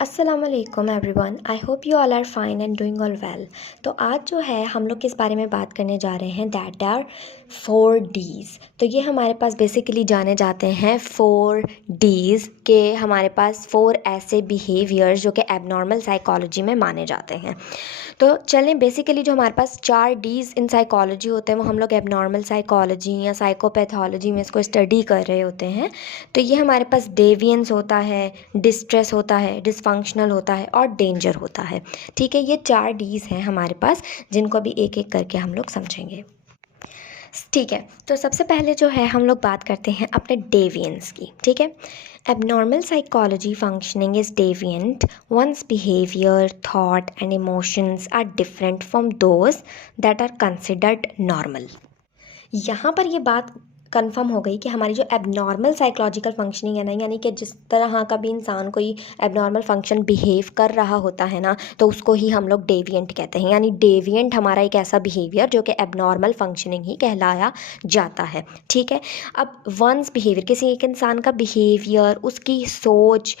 अस्सलाम वालेकुम everyone. I hope you all are fine and doing all well. तो आज जो है हम लोग किस बारे में बात करने जा रहे हैं, दैट आर 4Ds। तो ये हमारे पास बेसिकली जाने जाते हैं 4Ds के हमारे पास 4 ऐसे बिहेवियर्स जो कि एबनॉर्मल साइकोलॉजी में माने जाते हैं। तो चलें, बेसिकली जो हमारे पास 4Ds इन साइकोलॉजी होते हैं वो हम लोग एबनॉर्मल साइकोलॉजी या साइकोपैथोलॉजी में इसको स्टडी कर रहे होते हैं। तो ये हमारे पास डेवियंस होता है, डिस्ट्रेस होता है, डिसफंक्शनल होता है और डेंजर होता है। ठीक है, ये 4Ds हैं हमारे पास, जिनको अभी एक एक करके हम लोग समझेंगे। ठीक है, तो सबसे पहले जो है हम लोग बात करते हैं अपने डेवियंस की। ठीक है, abnormal psychology functioning is deviant ones behaviour, thought and emotions are different from those that are considered normal. यहाँ पर ये बात कंफर्म हो गई कि हमारी जो एबनॉर्मल साइकोलॉजिकल फंक्शनिंग है ना, यानी कि जिस तरह का भी इंसान कोई एबनॉर्मल फंक्शन बिहेव कर रहा होता है ना, तो उसको ही हम लोग डेविएंट कहते हैं। यानी डेविएंट हमारा एक ऐसा बिहेवियर जो कि एबनॉर्मल फंक्शनिंग ही कहलाया जाता है। ठीक है, अब वंस बिहेवियर, किसी एक इंसान का बिहेवियर, उसकी सोच,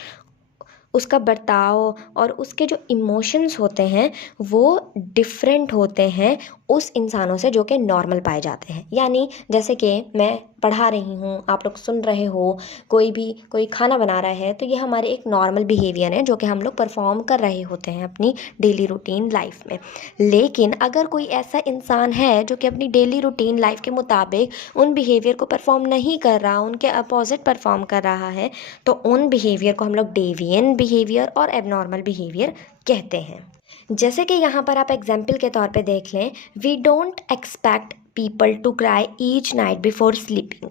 उसका बर्ताव और उसके जो इमोशंस होते हैं वो डिफरेंट होते हैं उस इंसानों से जो कि नॉर्मल पाए जाते हैं। यानी जैसे कि मैं पढ़ा रही हूँ, आप लोग सुन रहे हो, कोई खाना बना रहा है, तो ये हमारे एक नॉर्मल बिहेवियर है जो कि हम लोग परफॉर्म कर रहे होते हैं अपनी डेली रूटीन लाइफ में। लेकिन अगर कोई ऐसा इंसान है जो कि अपनी डेली रूटीन लाइफ के मुताबिक उन बिहेवियर को परफॉर्म नहीं कर रहा, उनके अपोजिट परफॉर्म कर रहा है, तो उन बिहेवियर को हम लोग डेविएंट बिहेवियर और एबनॉर्मल बिहेवियर कहते हैं। जैसे कि यहाँ पर आप एग्जाम्पल के तौर पे देख लें, we don't expect people to cry each night before sleeping.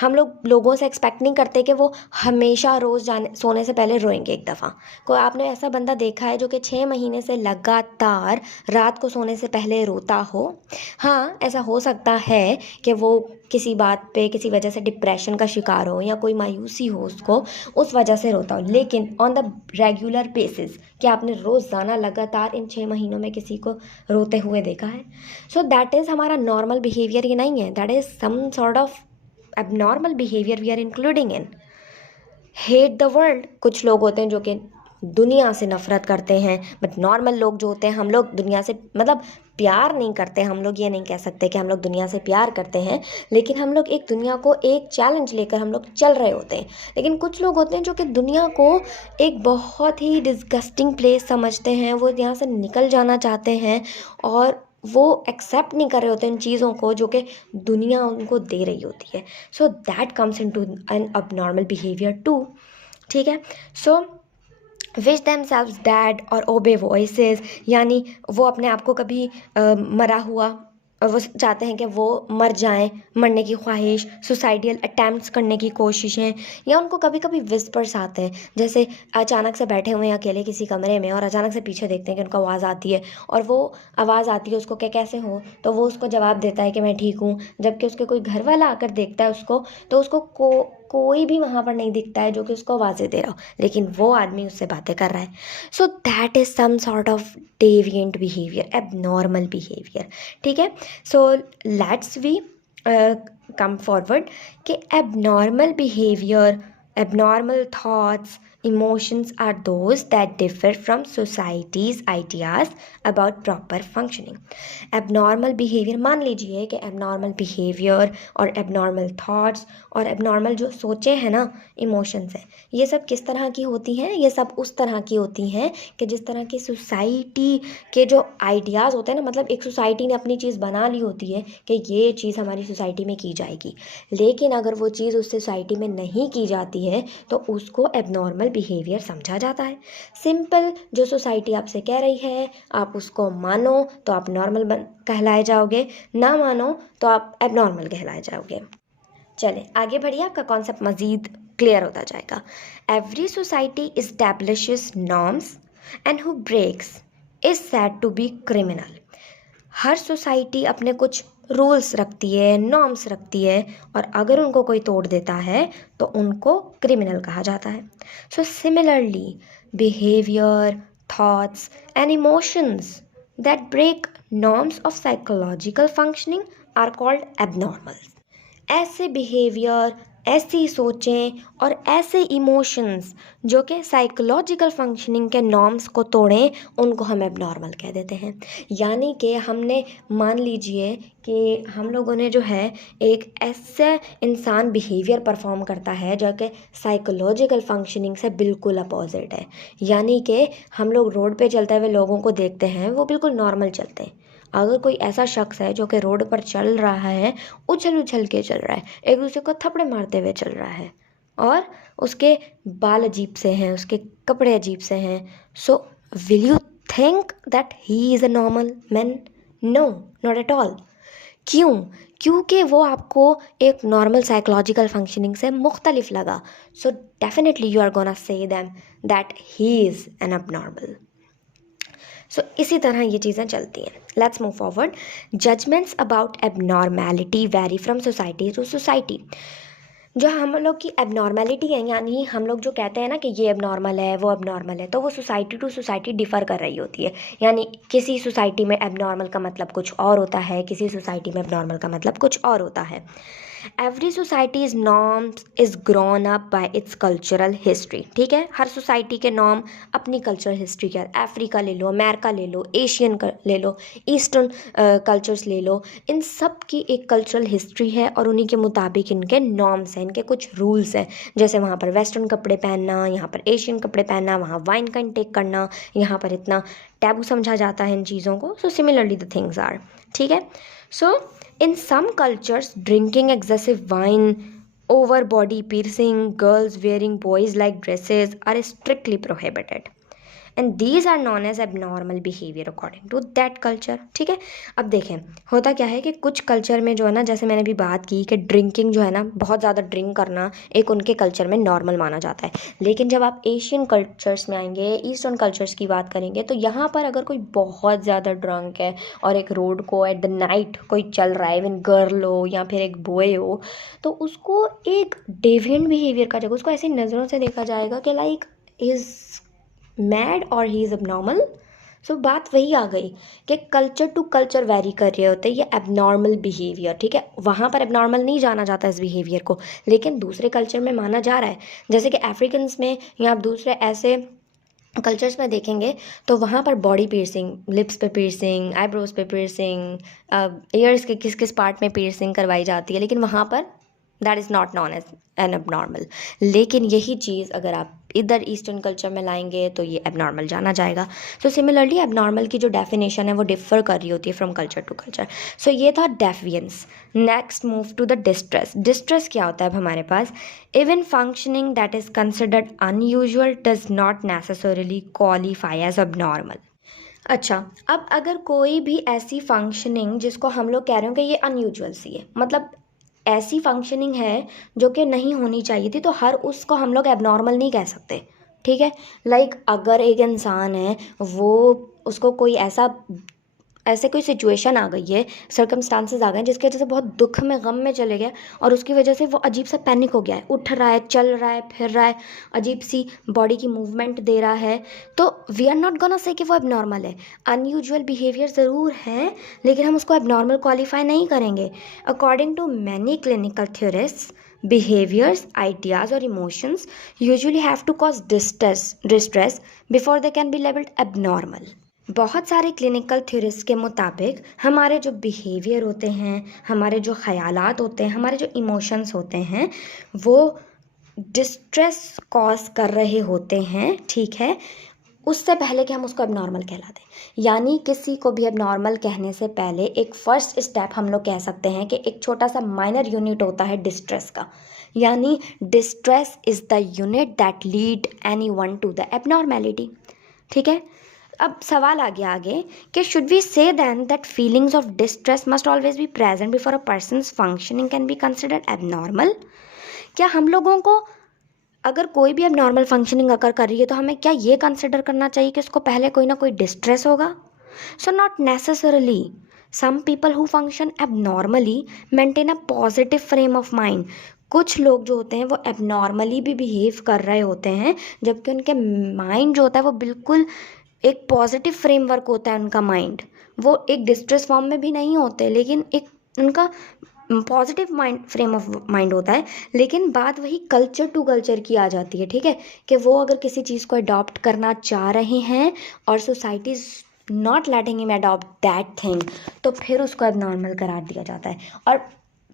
हम लोगों से एक्सपेक्ट नहीं करते कि वो हमेशा रोज़ सोने से पहले रोएंगे एक दफ़ा। कोई आपने ऐसा बंदा देखा है जो कि 6 महीने से लगातार रात को सोने से पहले रोता हो? हाँ, ऐसा हो सकता है कि वो किसी बात पे, किसी वजह से डिप्रेशन का शिकार हो या कोई मायूसी हो उसको, उस वजह से रोता हो। लेकिन ऑन द रेगुलर बेसिस क्या आपने रोज़ाना लगातार इन 6 महीनों में किसी को रोते हुए देखा है? सो दैट इज़ हमारा नॉर्मल बिहेवियर ही नहीं है, that is some sort of abnormal behavior we are including in. Hate the world, कुछ लोग होते हैं जो कि दुनिया से नफ़रत करते हैं, बट नॉर्मल लोग जो होते हैं, हम लोग दुनिया से मतलब प्यार नहीं करते। हम लोग ये नहीं कह सकते कि हम लोग दुनिया से प्यार करते हैं, लेकिन हम लोग एक दुनिया को एक चैलेंज लेकर हम लोग चल रहे होते हैं। लेकिन कुछ लोग होते हैं जो कि दुनिया को एक बहुत ही डिस्गस्टिंग प्लेस समझते हैं, वो यहाँ से निकल जाना चाहते हैं और वो एक्सेप्ट नहीं कर रहे होते इन चीज़ों को जो कि दुनिया उनको दे रही होती है। So that comes in to an abnormal behaviour too. ठीक है, so wish themselves dead और ओबे वॉइसेस, यानी वो अपने आप को कभी मरा हुआ, वो चाहते हैं कि वो मर जाएं, मरने की ख्वाहिश, सुसाइडियल अटैम्प्ट्स करने की कोशिशें, या उनको कभी कभी विस्पर्स आते हैं, जैसे अचानक से बैठे हुए हैं अकेले किसी कमरे में और अचानक से पीछे देखते हैं कि उनको आवाज़ आती है, और वो आवाज़ आती है उसको कि कैसे हो, तो वो उसको जवाब देता है कि मैं ठीक हूँ। जबकि उसके कोई घर वाला आकर देखता है उसको, तो उसको कोई भी वहाँ पर नहीं दिखता है जो कि उसको आवाज़ें दे रहा हो, लेकिन वो आदमी उससे बातें कर रहा है। So that is some sort of deviant behaviour, abnormal behaviour. ठीक है, so let's we come forward कि abnormal behaviour, abnormal thoughts, emotions are those that differ from society's ideas about proper functioning. abnormal behavior, मान लीजिए कि abnormal behavior और abnormal thoughts और abnormal जो सोचें हैं ना, emotions हैं, ये सब किस तरह की होती हैं? ये सब उस तरह की होती हैं कि जिस तरह की सोसाइटी के जो आइडियाज़ होते हैं ना, मतलब एक सोसाइटी ने अपनी चीज़ बना ली होती है कि ये चीज़ हमारी सोसाइटी में की जाएगी, लेकिन अगर वो चीज़ उस सोसाइटी में नहीं की जाती है तो उसको एबनॉर्मल बिहेवियर समझा जाता है। सिंपल, जो सोसाइटी आपसे कह रही है आप उसको मानो तो आप नॉर्मल कहलाए जाओगे, ना मानो तो आप एबनॉर्मल कहलाए जाओगे। चलें आगे बढ़िए, आपका कॉन्सेप्ट मज़ीद क्लियर होता जाएगा। Every society establishes norms and who breaks is said to be criminal. हर सोसाइटी अपने कुछ रूल्स रखती है, नॉर्म्स रखती है, और अगर उनको कोई तोड़ देता है तो उनको क्रिमिनल कहा जाता है। So similarly behaviour, thoughts and emotions that break norms of psychological functioning are called abnormal. ऐसे बिहेवियर, ऐसी सोचें और ऐसे इमोशंस जो कि साइकोलॉजिकल फंक्शनिंग के नॉर्म्स को तोड़ें, उनको हम एबनॉर्मल कह देते हैं। यानी कि हमने मान लीजिए कि हम लोगों ने जो है एक ऐसे इंसान बिहेवियर परफॉर्म करता है जो कि साइकोलॉजिकल फंक्शनिंग से बिल्कुल अपोजिट है। यानी कि हम लोग रोड पे चलते हुए लोगों को देखते हैं, वो बिल्कुल नॉर्मल चलते हैं। अगर कोई ऐसा शख्स है जो कि रोड पर चल रहा है, उछल उछल के चल रहा है, एक दूसरे को थप्पड़े मारते हुए चल रहा है, और उसके बाल अजीब से हैं, उसके कपड़े अजीब से हैं, so will you think that he is a normal man? No, not at all. क्यों? क्योंकि वो आपको एक नॉर्मल साइकोलॉजिकल फंक्शनिंग से मुख्तलिफ लगा। So definitely you are gonna say them that he is an abnormal। सो इसी तरह ये चीज़ें चलती हैं। Let's move forward. Judgements about abnormality vary from society to society. जो हम लोग की एबनॉर्मेलिटी है, यानी हम लोग जो कहते हैं ना कि ये एबनॉर्मल है, वो एबनॉर्मल है, तो वो सोसाइटी टू सोसाइटी डिफ़र कर रही होती है। यानी किसी सोसाइटी में एबनॉर्मल का मतलब कुछ और होता है, किसी सोसाइटी में एबनॉर्मल का मतलब कुछ और होता है। Every societies norms is grown up by it's cultural history. ठीक है, हर सोसाइटी के नॉर्म अपनी कल्चरल हिस्ट्री के, अफ्रीका ले लो, अमेरिका ले लो, एशियन ले लो, ईस्टर्न कल्चर्स ले लो, इन सब की एक कल्चरल हिस्ट्री है और उन्हीं के मुताबिक इनके नॉर्म्स हैं, इनके कुछ रूल्स हैं। जैसे वहाँ पर वेस्टर्न कपड़े पहनना, यहाँ पर एशियन कपड़े पहनना, वहाँ वाइन का इंटेक करना, यहाँ पर इतना टैबू समझा जाता है इन चीज़ों को। So similarly the things are, ठीक है। सो in some cultures, drinking excessive wine, over body piercing, girls wearing boys like dresses are strictly prohibited. And these are known as abnormal behaviour according to that culture. ठीक है, अब देखें होता क्या है कि कुछ कल्चर में जो है ना, जैसे मैंने अभी बात की कि ड्रिंकिंग जो है ना, बहुत ज़्यादा ड्रिंक करना एक उनके कल्चर में नॉर्मल माना जाता है। लेकिन जब आप एशियन कल्चर्स में आएंगे, ईस्टर्न कल्चर्स की बात करेंगे, तो यहाँ पर अगर कोई बहुत ज़्यादा ड्रंक है और एक रोड को एट द नाइट कोई चल रहा है, इवन गर्ल हो या फिर एक बॉय हो, तो उसको एक डेविएंट बिहेवियर का जगह उसको ऐसी नज़रों से देखा जाएगा कि लाइक इज़ मैड और ही इज़ एबनॉर्मल। सो बात वही आ गई कि कल्चर टू कल्चर वेरी कर रहे होते हैं ये एबनॉर्मल बिहेवियर। ठीक है, वहाँ पर एबनॉर्मल नहीं जाना जाता इस बिहेवियर को, लेकिन दूसरे कल्चर में माना जा रहा है। जैसे कि अफ्रीकन्स में या आप दूसरे ऐसे कल्चर्स में देखेंगे तो वहाँ पर बॉडी पियर्सिंग, लिप्स पे पियर्सिंग, आईब्रोज पे पियर्सिंग, ईयर्स के किस किस पार्ट में पियर्सिंग करवाई जाती है, लेकिन वहाँ पर that is not known as an abnormal. लेकिन यही चीज़ अगर आप इधर ईस्टर्न कल्चर में लाएंगे तो ये एबनॉर्मल जाना जाएगा। सो सिमिलरली एबनॉर्मल की जो डेफिनेशन है वो डिफ़र कर रही होती है from culture to culture. So ये था defiance. Next move to the distress. Distress क्या होता है अब हमारे पास? Even functioning that is considered unusual does not necessarily qualify as abnormal. अच्छा, अब अगर कोई भी ऐसी फंक्शनिंग जिसको हम लोग कह रहे हो कि ये अनयूजुअल सी है, मतलब ऐसी फंक्शनिंग है जो कि नहीं होनी चाहिए थी, तो हर उसको हम लोग एबनॉर्मल नहीं कह सकते। ठीक है, लाइक अगर एक इंसान है, वो उसको कोई ऐसे कोई सिचुएशन आ गई है, सर्कमस्टांसेस आ गए जिसकी वजह से बहुत दुख में, गम में चले गया और उसकी वजह से वो अजीब सा पैनिक हो गया है, उठ रहा है, चल रहा है, फिर रहा है, अजीब सी बॉडी की मूवमेंट दे रहा है, तो we are not gonna say कि वो एबनॉर्मल है। अनयूजुअल बिहेवियर ज़रूर है, लेकिन हम उसको एबनॉर्मल क्वालिफाई नहीं करेंगे। According to many clinical theorists, behaviors, ideas or emotions usually have to cause distress before they can be labeled abnormal। बहुत सारे क्लिनिकल थ्योरिस्ट के मुताबिक हमारे जो बिहेवियर होते हैं, हमारे जो ख़यालात होते हैं, हमारे जो इमोशंस होते हैं, वो डिस्ट्रेस कॉज कर रहे होते हैं। ठीक है, उससे पहले कि हम उसको एबनॉर्मल कहला दें। यानी किसी को भी एबनॉर्मल कहने से पहले एक फ़र्स्ट स्टेप हम लोग कह सकते हैं कि एक छोटा सा माइनर यूनिट होता है डिस्ट्रेस का। यानी distress is the unit that lead anyone to the abnormality. ठीक है, अब सवाल आ गया आगे कि should we say then that feelings of distress must always be present before a person's functioning can be considered abnormal. क्या हम लोगों को अगर कोई भी एबनॉर्मल फंक्शनिंग अगर कर रही है तो हमें क्या ये कंसिडर करना चाहिए कि उसको पहले कोई ना कोई डिस्ट्रेस होगा? So not necessarily. Some people who function abnormally maintain a positive frame of mind. कुछ लोग जो होते हैं वो एबनॉर्मली भी बिहेव कर रहे होते हैं, जबकि उनके माइंड जो होता है वो बिल्कुल एक पॉजिटिव फ्रेमवर्क होता है उनका माइंड। वो एक डिस्ट्रेस फॉर्म में भी नहीं होते, लेकिन एक उनका positive mind, frame of mind होता है, लेकिन बात वही कल्चर टू कल्चर की आ जाती है, ठीक है, कि वो अगर किसी चीज़ को अडॉप्ट करना चाह रहे हैं और society is not letting him adopt that thing, तो फिर उसको एबनॉर्मल करार दिया जाता है। और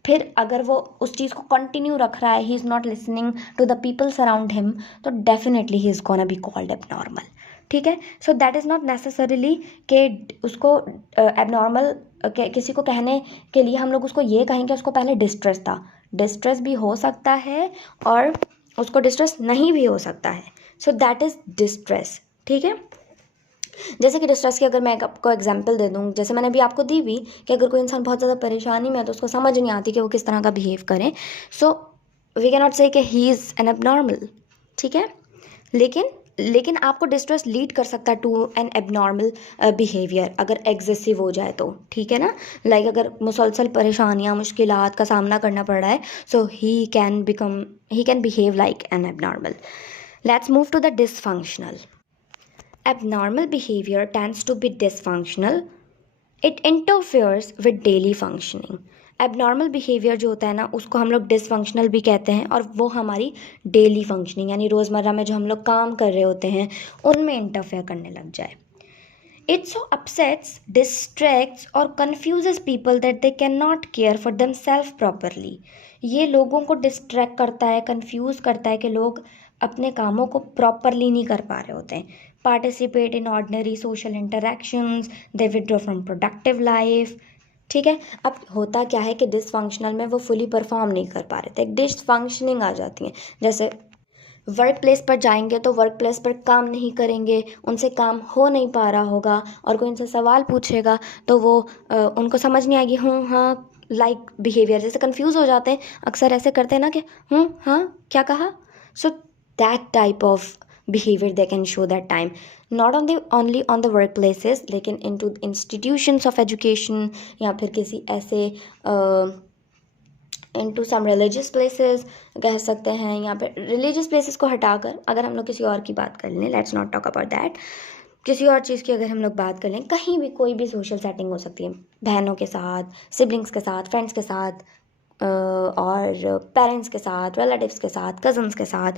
फिर अगर वो उस चीज़ को कंटिन्यू रख रहा है, he is not listening to the peoples around him, तो definitely he is gonna be called abnormal, ठीक है। So that is not necessarily कि उसको एबनॉर्मल किसी को कहने के लिए हम लोग उसको ये कहेंगे उसको पहले डिस्ट्रेस था। डिस्ट्रेस भी हो सकता है और उसको डिस्ट्रेस नहीं भी हो सकता है। सो दैट इज़ डिस्ट्रेस, ठीक है। जैसे कि डिस्ट्रेस की अगर मैं आपको एग्जांपल दे दूँ, जैसे मैंने अभी आपको दी भी कि अगर कोई इंसान बहुत ज़्यादा परेशानी में है तो उसको समझ नहीं आती कि वो किस तरह का बिहेव करें, सो वी कैन नॉट से कि ही इज़ एन एबनॉर्मल, ठीक है। लेकिन आपको डिस्ट्रेस लीड कर सकता है टू एन एबनॉर्मल बिहेवियर अगर एग्जेसिव हो जाए तो, ठीक है ना। लाइक अगर मुसलसल परेशानियाँ मुश्किलात का सामना करना पड़ रहा है, so he can behave like an abnormal. Let's move to the dysfunctional. Abnormal behavior tends to be dysfunctional. It interferes with daily functioning. Abnormal behaviour जो होता है ना उसको हम लोग डिसफंक्शनल भी कहते हैं, और वो हमारी डेली फंक्शनिंग यानी रोज़मर्रा में जो हम लोग काम कर रहे होते हैं उनमें इंटरफेयर करने लग जाए. It so upsets, distracts or confuses people that they cannot care for themselves properly. ये लोगों को डिस्ट्रैक्ट करता है, कंफ्यूज करता है कि लोग अपने कामों को प्रॉपरली नहीं कर पा रहे होते हैं. Participate in ordinary social interactions, they withdraw from productive life. ठीक है. अब होता क्या है कि डिसफंक्शनल में वो फुली परफॉर्म नहीं कर पा रहे थे, डिसफंक्शनिंग आ जाती है. जैसे वर्क प्लेस पर जाएंगे तो वर्क प्लेस पर काम नहीं करेंगे, उनसे काम हो नहीं पा रहा होगा, और कोई उनसे सवाल पूछेगा तो वो उनको समझ नहीं आएगी. हाँ लाइक बिहेवियर, जैसे कंफ्यूज हो जाते हैं, अक्सर ऐसे करते हैं ना कि हाँ क्या कहा. So that type of behaviour they can show that time, not only on the work places, लेकिन इन टू इंस्टीट्यूशंस ऑफ एजुकेशन, या फिर किसी ऐसे इनटू सम रिलीजियस प्लेसेस कह सकते हैं. यहाँ पे रिलीजियस प्लेसेस को हटाकर अगर हम लोग किसी और की बात कर लें, let's not talk about that, किसी और चीज़ की अगर हम लोग बात कर लें, कहीं भी कोई भी सोशल सेटिंग हो सकती है, बहनों के साथ, सिबलिंग्स के साथ, फ्रेंड्स के साथ, और पेरेंट्स के साथ, रिलेटिव्स के साथ, कज़न्स के साथ,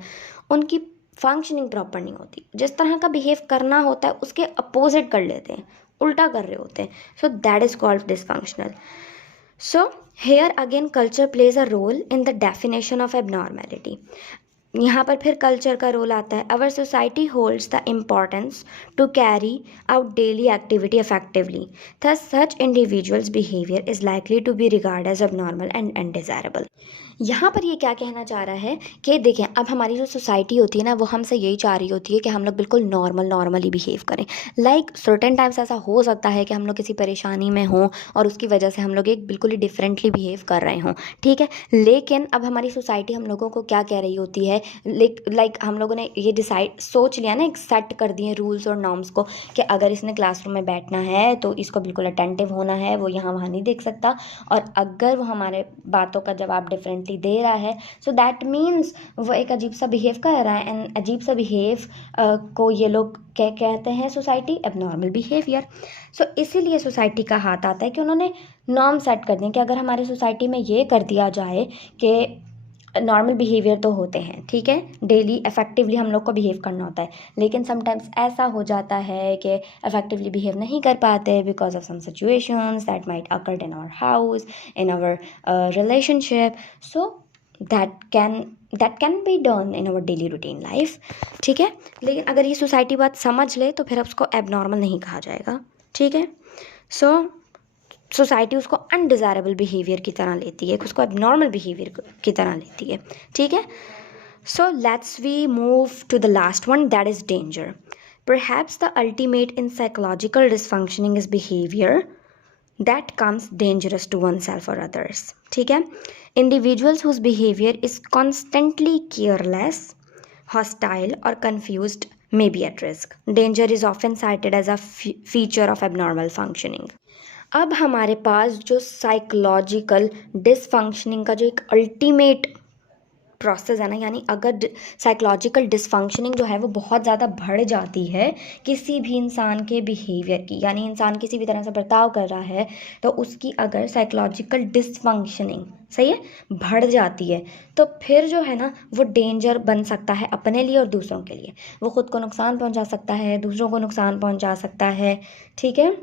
उनकी फंक्शनिंग प्रॉपर नहीं होती. जिस तरह का बिहेव करना होता है उसके अपोजिट कर लेते हैं, उल्टा कर रहे होते हैं. सो that is called dysfunctional. So here again culture plays a role in the definition of abnormality. यहाँ पर फिर कल्चर का रोल आता है. Our society holds the importance to carry out daily activity effectively, thus such individuals behaviour is likely to be regard as abnormal and undesirable. यहाँ पर ये क्या कहना चाह रहा है कि देखें, अब हमारी जो सोसाइटी होती है ना वो हमसे यही चाह रही होती है कि हम लोग बिल्कुल नॉर्मली बिहेव करें. लाइक सर्टेन टाइम्स ऐसा हो सकता है कि हम लोग किसी परेशानी में हों और उसकी वजह से हम लोग एक बिल्कुल ही डिफरेंटली बिहेव कर रहे हों, ठीक है. लेकिन अब हमारी सोसाइटी हम लोगों को क्या कह रही होती है, लाइक हम लोगों ने ये डिसाइड सोच लिया ना, एक सेट कर दिए रूल्स और नॉर्म्स को कि अगर इसने क्लासरूम में बैठना है तो इसको बिल्कुल अटेंटिव होना है, वो यहाँ वहाँ नहीं देख सकता, और अगर वो हमारे बातों का जवाब डिफरेंटली दे रहा है, सो दैट मीन्स वो एक अजीब सा बिहेव कर रहा है. एंड अजीब सा बिहेव को ये लोग क्या कहते हैं, सोसाइटी एबनॉर्मल बिहेवियर. सो इसीलिए सोसाइटी का हाथ आता है कि उन्होंने नॉर्म सेट कर दिए कि अगर हमारी सोसाइटी में ये कर दिया जाए कि नॉर्मल बिहेवियर तो होते हैं, ठीक है, डेली इफेक्टिवली हम लोग को बिहेव करना होता है, लेकिन समटाइम्स ऐसा हो जाता है कि इफेक्टिवली बिहेव नहीं कर पाते because of some situations that might occurred in our house, in our relationship. So that can be done in our daily routine life, ठीक है. लेकिन अगर ये सोसाइटी बात समझ ले तो फिर उसको एबनॉर्मल नहीं कहा जाएगा, ठीक है. सो सोसाइटी उसको अनडिज़ायरेबल बिहेवियर की तरह लेती है, उसको एबनॉर्मल बिहेवियर की तरह लेती है, ठीक है. So let's we move to the last one, that is danger. Perhaps the ultimate in psychological dysfunctioning is behaviour that comes dangerous to oneself और अदर्स, ठीक है. Individuals whose behaviour is constantly careless, hostile or confused may be at risk. Danger is often cited as a feature of abnormal functioning. अब हमारे पास जो psychological dysfunctioning का जो एक ultimate process है ना, यानी अगर साइकोलॉजिकल डिसफंक्शनिंग जो है वो बहुत ज़्यादा बढ़ जाती है किसी भी इंसान के बिहेवियर की, यानी इंसान किसी भी तरह से बर्ताव कर रहा है तो उसकी अगर साइकोलॉजिकल डिसफंक्शनिंग सही है बढ़ जाती है तो फिर जो है ना वो डेंजर बन सकता है अपने लिए और दूसरों के लिए। वो ख़ुद को नुकसान पहुंचा सकता है, दूसरों को नुकसान पहुंचा सकता है। ठीक है,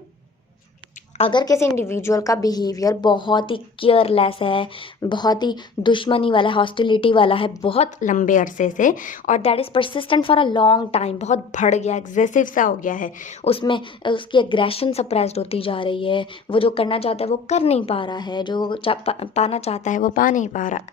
अगर किसी इंडिविजुअल का बिहेवियर बहुत ही केयरलेस है, बहुत ही दुश्मनी वाला, हॉस्टिलिटी वाला है बहुत लंबे अरसे से, और that is persistent for a long time, बहुत बढ़ गया, एग्रेसिव सा हो गया है, उसमें उसकी एग्रेशन सप्रेस्ड होती जा रही है, वो जो करना चाहता है वो कर नहीं पा रहा है, जो पाना चाहता है वो पा नहीं पा रहा,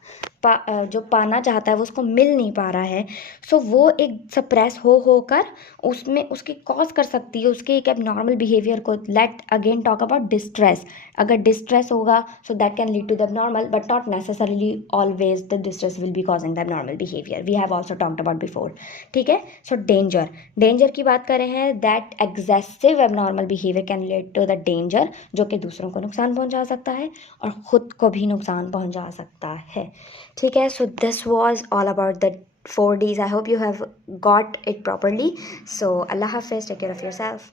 जो पाना चाहता है वो उसको मिल नहीं पा रहा है। सो वो एक सप्रेस होकर उसमें उसकी कॉज कर सकती है उसके एक एबनॉर्मल बिहेवियर को। Let again talk about distress. अगर डिस्ट्रेस होगा so that can lead to the abnormal, but not necessarily always the distress will be causing the abnormal behaviour, we have also talked about before. ठीक है, so danger की बात कर रहे हैं, that excessive abnormal behaviour can lead to the danger, जो कि दूसरों को नुकसान पहुंचा सकता है और ख़ुद को भी नुकसान पहुंचा सकता है। ठीक है, so this was all about the 4Ds. I hope you have got it properly. So Allah Hafiz, take care of yourself.